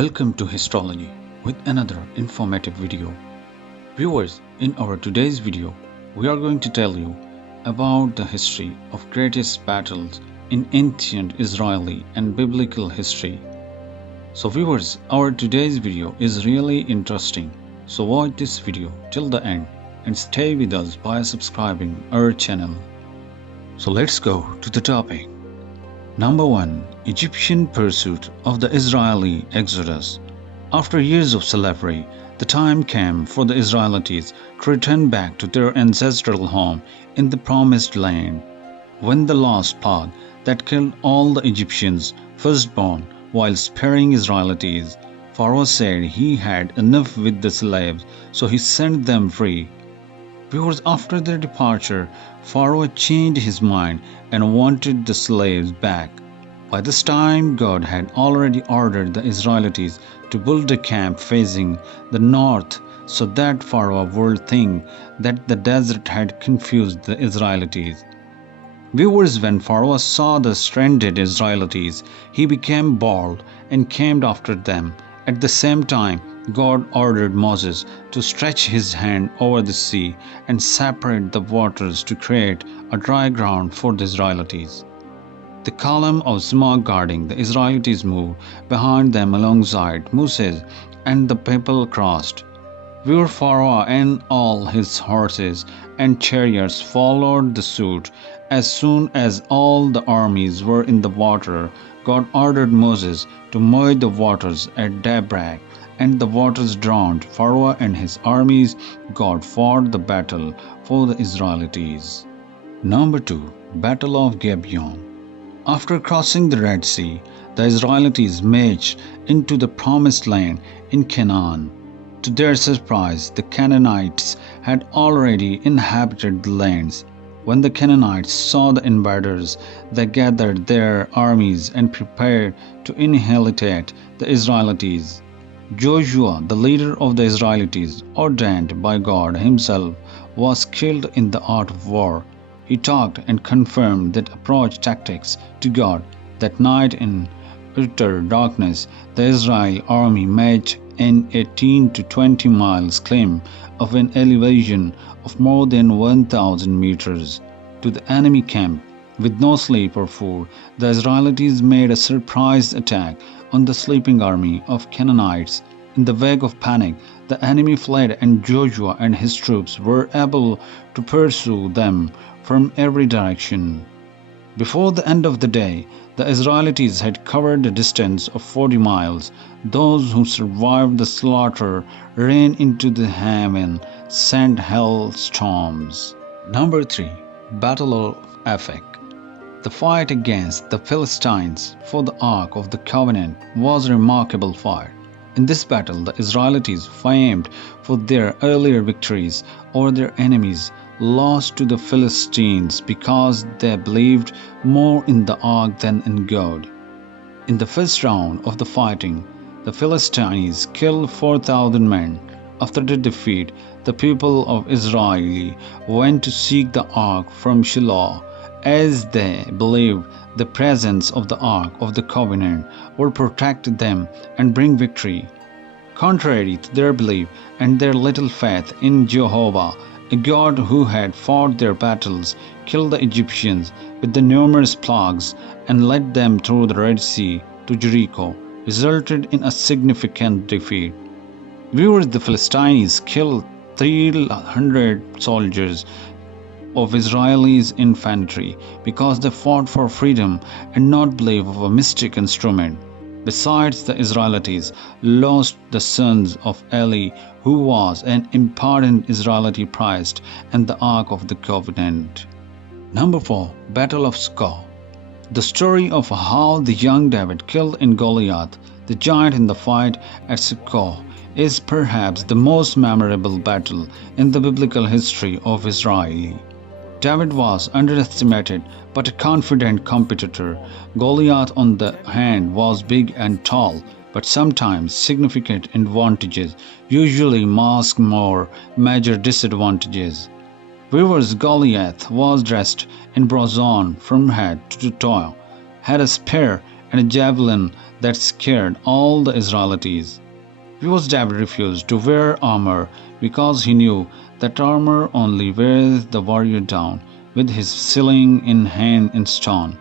Welcome to Histology with another informative video. Viewers, in our today's video, we are going to tell you about the history of greatest battles in ancient Israeli and biblical history. So viewers, our today's video is really interesting. So watch this video till the end and stay with us by subscribing our channel. So let's go to the topic. Number 1. Egyptian pursuit of the Israeli exodus. After years of slavery, the time came for the Israelites to return back to their ancestral home in the Promised Land. When the lost plague that killed all the Egyptians firstborn while sparing Israelites, Pharaoh said he had enough with the slaves, so he sent them free. Because after their departure, Pharaoh changed his mind and wanted the slaves back. By this time, God had already ordered the Israelites to build a camp facing the north so that Pharaoh would think that the desert had confused the Israelites. Viewers, when Pharaoh saw the stranded Israelites, he became bold and came after them. At the same time, God ordered Moses to stretch his hand over the sea and separate the waters to create a dry ground for the Israelites. The column of smoke guarding the Israelites moved behind them alongside Moses, and the people crossed. Where Pharaoh and all his horses and chariots followed the suit. As soon as all the armies were in the water, God ordered Moses to merge the waters at daybreak, and the waters drowned Pharaoh and his armies. God fought the battle for the Israelites. Number 2. Battle of Gibeon. After crossing the Red Sea, the Israelites marched into the Promised Land in Canaan. To their surprise, the Canaanites had already inhabited the lands. When the Canaanites saw the invaders, they gathered their armies and prepared to annihilate the Israelites. Joshua, the leader of the Israelites, ordained by God himself, was killed in the art of war. He talked and confirmed that approach tactics to God. That night in utter darkness, the Israel army marched an 18 to 20 miles climb of an elevation of more than 1,000 meters to the enemy camp. With no sleep or food, the Israelites made a surprise attack on the sleeping army of Canaanites. In the wake of panic, the enemy fled, and Joshua and his troops were able to pursue them from every direction. Before the end of the day, the Israelites had covered a distance of 40 miles. Those who survived the slaughter ran into the Haman, sent hailstorms. Number 3. Battle of Aphek. The fight against the Philistines for the Ark of the Covenant was a remarkable fight. In this battle, the Israelites, famed for their earlier victories over their enemies, lost to the Philistines because they believed more in the ark than in God. In the first round of the fighting, the Philistines killed 4,000 men. After the defeat, the people of Israel went to seek the ark from Shiloh, as they believed the presence of the Ark of the Covenant would protect them and bring victory. Contrary to their belief and their little faith in Jehovah, a God who had fought their battles, killed the Egyptians with the numerous plagues, and led them through the Red Sea to Jericho, resulted in a significant defeat. Viewers, the Philistines killed 300 soldiers of Israelis' infantry because they fought for freedom and not believe of a mystic instrument. Besides, the Israelites lost the sons of Eli, who was an important Israelite priest, and the Ark of the Covenant. Number 4. Battle of Scoh. The story of how the young David killed in Goliath, the giant in the fight at Scoh, is perhaps the most memorable battle in the biblical history of Israel. David was underestimated but a confident competitor. Goliath, on the hand, was big and tall, but sometimes significant advantages usually mask more major disadvantages. Viewers, Goliath was dressed in brazen from head to toe, had a spear and a javelin that scared all the Israelites. Because David refused to wear armor because he knew that armor only wears the warrior down with his sling in hand and stone.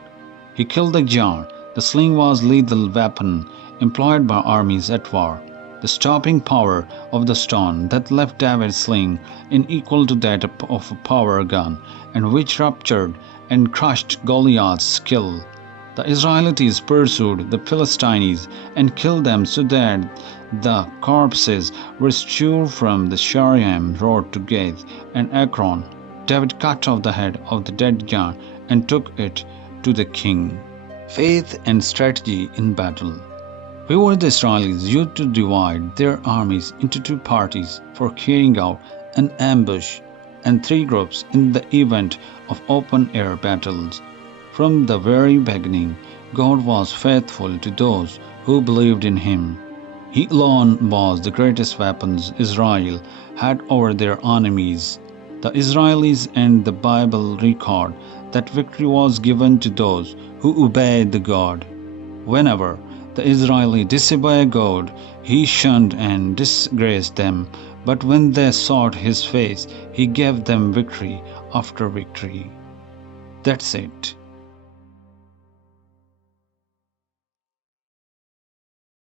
He killed the giant. The sling was a lethal weapon employed by armies at war. The stopping power of the stone that left David's sling unequal to that of a power gun, and which ruptured and crushed Goliath's skill. The Israelites pursued the Philistines and killed them so that the corpses were strewn from the Shaaraim road to Gath and Echelon. David cut off the head of the dead giant and took it to the king. Faith and strategy in battle. Before the Israelis used to divide their armies into two parties for carrying out an ambush and three groups in the event of open-air battles. From the very beginning, God was faithful to those who believed in Him. He alone was the greatest weapons Israel had over their enemies. The Israelis and the Bible record that victory was given to those who obeyed the God. Whenever the Israelites disobeyed God, He shunned and disgraced them, but when they sought His face, He gave them victory after victory. That's it.